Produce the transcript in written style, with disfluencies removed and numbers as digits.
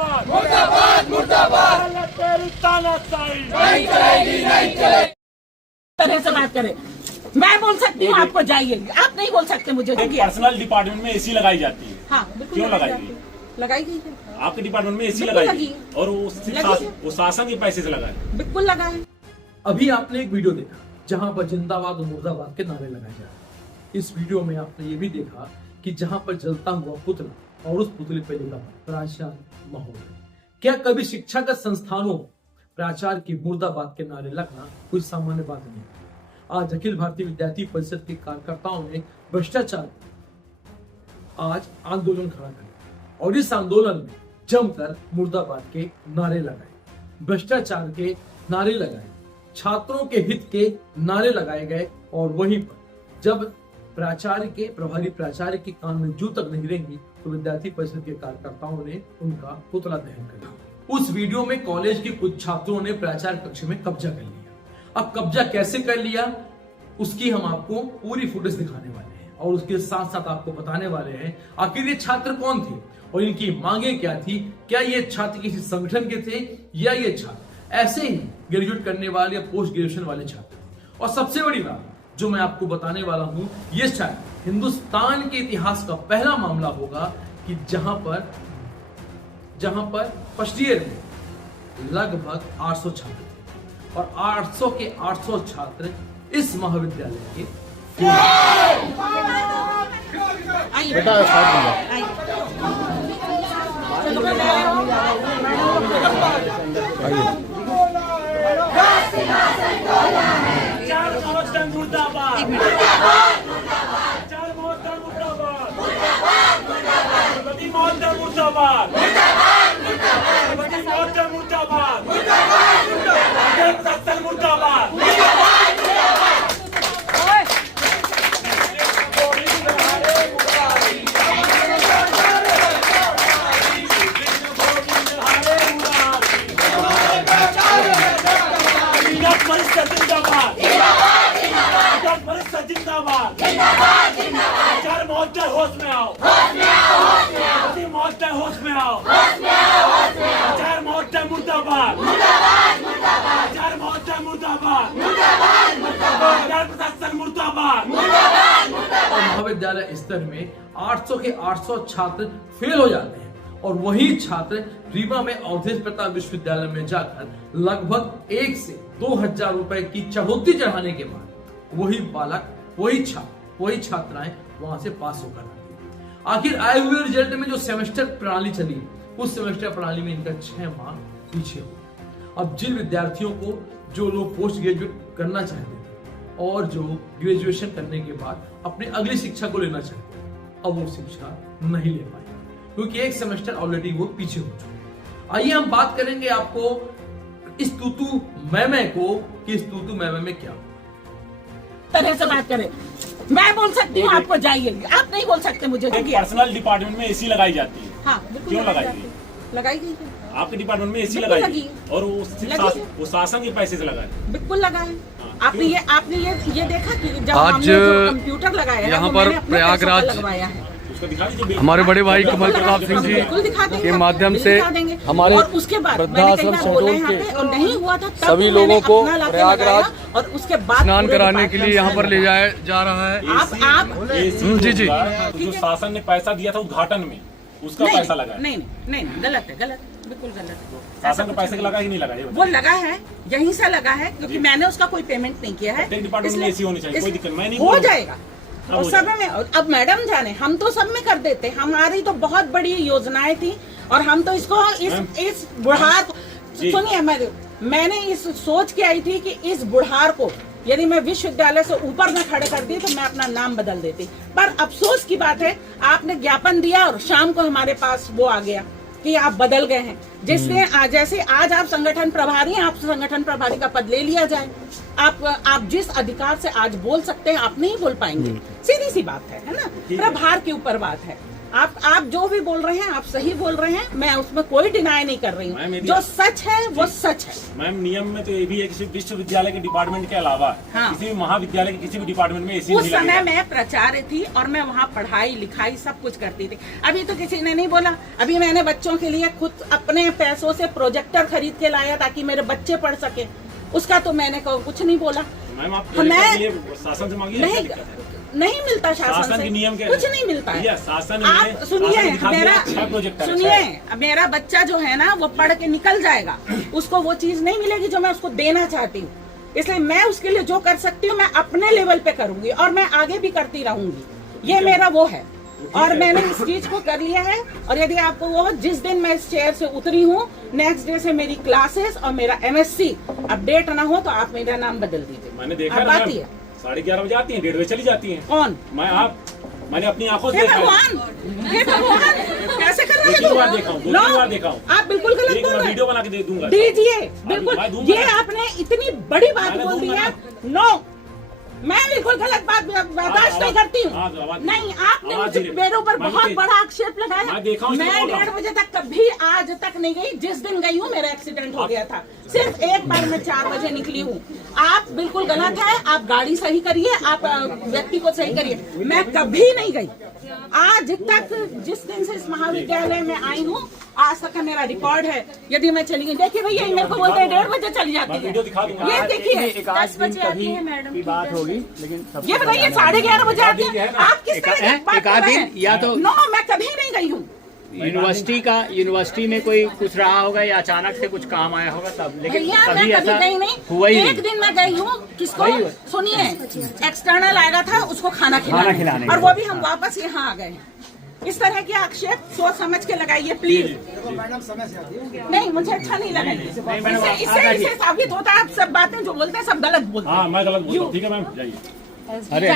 मुर्दाबाद मुर्दाबाद मुर्दाबाद। तेरी तानाशाही नहीं चलेगी, नहीं चलेगी। तरह से बात करें, मैं बोल सकती हूँ आपको जाइए, आप नहीं बोल सकते मुझे। पर्सनल डिपार्टमेंट में एसी लगाई जाती है। हाँ बिल्कुल क्यों लगाई गई? लगाई गई है। आपके डिपार्टमेंट में एसी बिल्कुल लगाई लगी गई है। और लगी है। वो शासन के पैसे से लगाए। बिल्कुल लगा है। अभी आपने एक वीडियो देखा जहां पर जिंदाबाद और मुर्दाबाद के नारे लगाए जा रहे हैं। इस वीडियो में आपने ये भी देखा कि जहां पर जलता हुआ पुतला और उस पुतले पर लिखा प्राचार्य महोदय। क्या कभी शिक्षागत संस्थानों प्राचार्य की मुर्दाबाद के नारे लगना कोई सामान्य बात नहीं है। आज अखिल भारतीय विद्यार्थी परिषद के कार्यकर्ताओं ने भ्रष्टाचार आज आंदोलन खड़ा किया और इस आंदोलन में जमकर मुर्दाबाद के नारे लगाए, भ्रष्टाचार के नारे लगाए, छात्रों के हित के नारे लगाए गए। और वहीं पर जब प्राचार्य के प्रभारी प्राचार्य के कान में जू तक नहीं रहेंगी तो विद्यार्थी परिषद के कार्यकर्ताओं ने उनका पुतला दहन कर दिया। उस वीडियो में कॉलेज के कुछ छात्रों ने प्राचार्य कक्ष में कब्जा कर लिया। अब कब्जा कैसे कर लिया उसकी हम आपको पूरी फुटेज दिखाने वाले हैं और उसके साथ साथ आपको बताने वाले हैं आखिर ये छात्र कौन थे और इनकी मांगे क्या थी। क्या ये छात्र किसी संगठन के थे या ये छात्र ऐसे ही ग्रेजुएट करने वाले या पोस्ट ग्रेजुएशन वाले छात्र थे। और सबसे बड़ी बात जो मैं आपको बताने वाला हूं, ये शायद हिंदुस्तान के इतिहास का पहला मामला होगा कि जहां पर फर्स्ट ईयर में लगभग 800 छात्र थे और 800 के 800 छात्र इस महाविद्यालय के बेटा मुर्दाबाद मुर्दाबाद होश में आओ, होश में आओ, चार मोर्चा मुर्दाबाद, चार मोर्चा मुर्दाबाद, प्रशासन मुर्दाबाद। और महाविद्यालय स्तर में 800 के 800 छात्र फेल हो जाते हैं और वही छात्र रीवा में अवधेश प्रताप विश्वविद्यालय में जाकर लगभग 1 से 2,000 रुपए की चढ़ौती चढ़ाने के बाद वही बालक, वही छात्राएं वहां से पास होकर आखिर आए हुए रिजल्ट में जो सेमेस्टर प्रणाली चली उस सेमेस्टर प्रणाली में इनका 6 माह पीछे हो। अब जिन विद्यार्थियों को जो लोग पोस्ट ग्रेजुएट करना चाहते थे और जो ग्रेजुएशन करने के बाद अपनी अगली शिक्षा को लेना चाहते थे अब वो शिक्षा नहीं ले पाए क्योंकि एक सेमेस्टर ऑलरेडी वो पीछे हो चुके। आइए हम बात करेंगे आपको इस तूतू मैमे को कि इस तूतू मैमे में क्या तरह से बात करें, मैं बोल सकती हूँ आपको जाइए, आप नहीं बोल सकते मुझे। पर्सनल डिपार्टमेंट में एसी लगाई जाती है। हाँ बिल्कुल क्यों लगाई गई? लगाई गई है। आपके डिपार्टमेंट में एसी लगाई गई और वो शासन के पैसे से लगाए। बिल्कुल लगा है। आपने ये देखा कि जब आज हमने जो कंप्यूटर लगाया है यहाँ पर प्रयागराज लगवाया है हमारे बड़े भाई कमल प्रताप सिंह जी के माध्यम से हमारे और उसके बाद वृद्धाश्रम शहडोल के और नहीं हुआ था सभी लोगों को प्रयागराज और उसके बाद स्नान कराने के लिए यहाँ पर ले जाया जा रहा है। आप जी जी जो शासन ने पैसा दिया था उद्घाटन में उसका पैसा लगा। नहीं गलत है, गलत, बिल्कुल गलत है। शासन के पैसे लगा ही नहीं लगा? वो लगा है, यहीं से लगा है क्योंकि मैंने उसका कोई पेमेंट नहीं किया है। डिपार्टमेंट में एसी होनी चाहिए, कोई दिक्कत मैं नहीं हो जाएगा और सब में। अब मैडम जाने, हम तो सब में कर देते, हमारी तो बहुत बड़ी योजनाएं थी और हम तो इसको इस बुढ़ार को सुनिए, मैंने इस सोच के आई थी कि इस बुढ़ार को यदि मैं विश्वविद्यालय से ऊपर न खड़े कर दी तो मैं अपना नाम बदल देती। पर अफसोस की बात है आपने ज्ञापन दिया और शाम को हमारे पास वो आ गया कि आप बदल गए हैं। जिससे जैसे आज आप संगठन प्रभारी हैं, आप संगठन प्रभारी का पद ले लिया जाए। आप जिस अधिकार से आज बोल सकते हैं आप नहीं बोल पाएंगे, सीधी सी बात है ना। प्रभार के ऊपर बात है, आप जो भी बोल रहे हैं आप सही बोल रहे हैं, मैं उसमें कोई डिनाई नहीं कर रही मैम, हूँ। यदि जो सच है वो सच है। मैम नियम में तो ये भी है कि सिर्फ विश्वविद्यालय के डिपार्टमेंट के अलावा हाँ। किसी भी महाविद्यालय के किसी भी डिपार्टमेंट में एसी उस नहीं समय लगेगा। मैं प्राचार्य थी और मैं वहाँ पढ़ाई लिखाई सब कुछ करती थी। अभी तो किसी ने नहीं बोला। अभी मैंने बच्चों के लिए खुद अपने पैसों से प्रोजेक्टर खरीद के लाया ताकि मेरे बच्चे पढ़ सके, उसका तो मैंने कुछ नहीं बोला। मैम आप मैं- के लिए शासन से मांगिए, क्या दिक्कत है? नहीं मिलता शासन शासन से, के नियम क्या कुछ है? नहीं मिलता है। भैया, शासन आप में- सुनिए, शासन दिखा दिया, मेरा अच्छा प्रोजेक्ट है, सुनिए, अच्छा मेरा बच्चा जो है ना वो पढ़ के निकल जाएगा, उसको वो चीज नहीं मिलेगी जो मैं उसको देना चाहती हूँ। इसलिए मैं उसके लिए जो कर सकती हूँ मैं अपने लेवल पे करूंगी और मैं आगे भी करती रहूंगी। ये मेरा वो है और मैंने इस चीज को कर लिया है। और यदि आपको वो जिस दिन मैं इस चेयर से उतरी हूँ, नेक्स्ट डे से मेरी क्लासेस और मेरा MSc अपडेट ना हो तो आप मेरा नाम बदल दीजिए। मैंने देखा अब ना बात मैम, ये है। 11:30 बजे आती हैं, 1:30 बजे चली जाती हैं। कौन? मैंने अपनी आंखों से हे देखा है। भगवान, हे भगवान, कैसे कर रहे दो तीन बार देखा हूँ, दो तीन बार देखा हूँ। आप बिल्कुल गलत एक बोल मैं रहे वीडियो हैं। बना के दे दूंगा। दीजिए, मैं बिल्कुल। दूंगा ये ना। आपने इतनी बड़ी बात मैंने बोल दी दूंगा है। ना। नो, मैं बिल्कुल गलत बात बर्दाश्त नहीं करती हूँ। आवाज- नहीं, आपने आवाज मुझे धीरे। मेरे ऊपर मैं बहुत भी- बड़ा आक्षेप लगाया। मैं देखा हूँ, इसलिए मैं बोल रहा 1:30 हूँ। बजे तक कभी आज तक नहीं गई। जिस दिन गई हूँ मेरा एक्सीडेंट हो गया था। सिर्फ एक बार मैं 4 बजे निकली हूँ। आप बिल्कुल गलत है। आप गाड़ी सही करिए, आप व्यक्ति को सही करिए। मैं कभी नहीं गई आज तक। जिस दिन से इस महाविद्यालय में आई हूँ आज तक का मेरा रिकॉर्ड है। यदि मैं चली गई, देखिए भैया मेरे को बोलते हैं 1:30 बजे चली जाती मैं है। वीडियो दिखा दूंगा। ये देखिए, एक आध 10 दिन बजे आती कभी है मैडम की बात होगी, लेकिन ये बताइए 11:30 बजे आती है। आप किस तरह की बात एक आध कर रहे दिन हैं? या तो- नो, मैं कभी नहीं गई हूँ। यूनिवर्सिटी में कोई कुछ रहा होगा या अचानक से कुछ काम आया होगा तब, लेकिन भैया मैं कभी कभी ऐसा गई नहीं। हुआ ही एक नहीं। दिन मैं गई हूँ, किसको वही- सुनिए, एक्सटर्नल आया था उसको खाना खिलाने के और वो भी हम वापस यहाँ आ गए हैं। इस तरह के आक्षेप सोच समझ के लगाइए प्लीज। नहीं, मुझे अच्छा नहीं लगा। इससे साबित होता है आप सब बातें जो बोलते हैं सब गलत बोलते हैं। हाँ, मैं गलत बोल रहा हूँ। ठीक है मैम, जाइए। अरे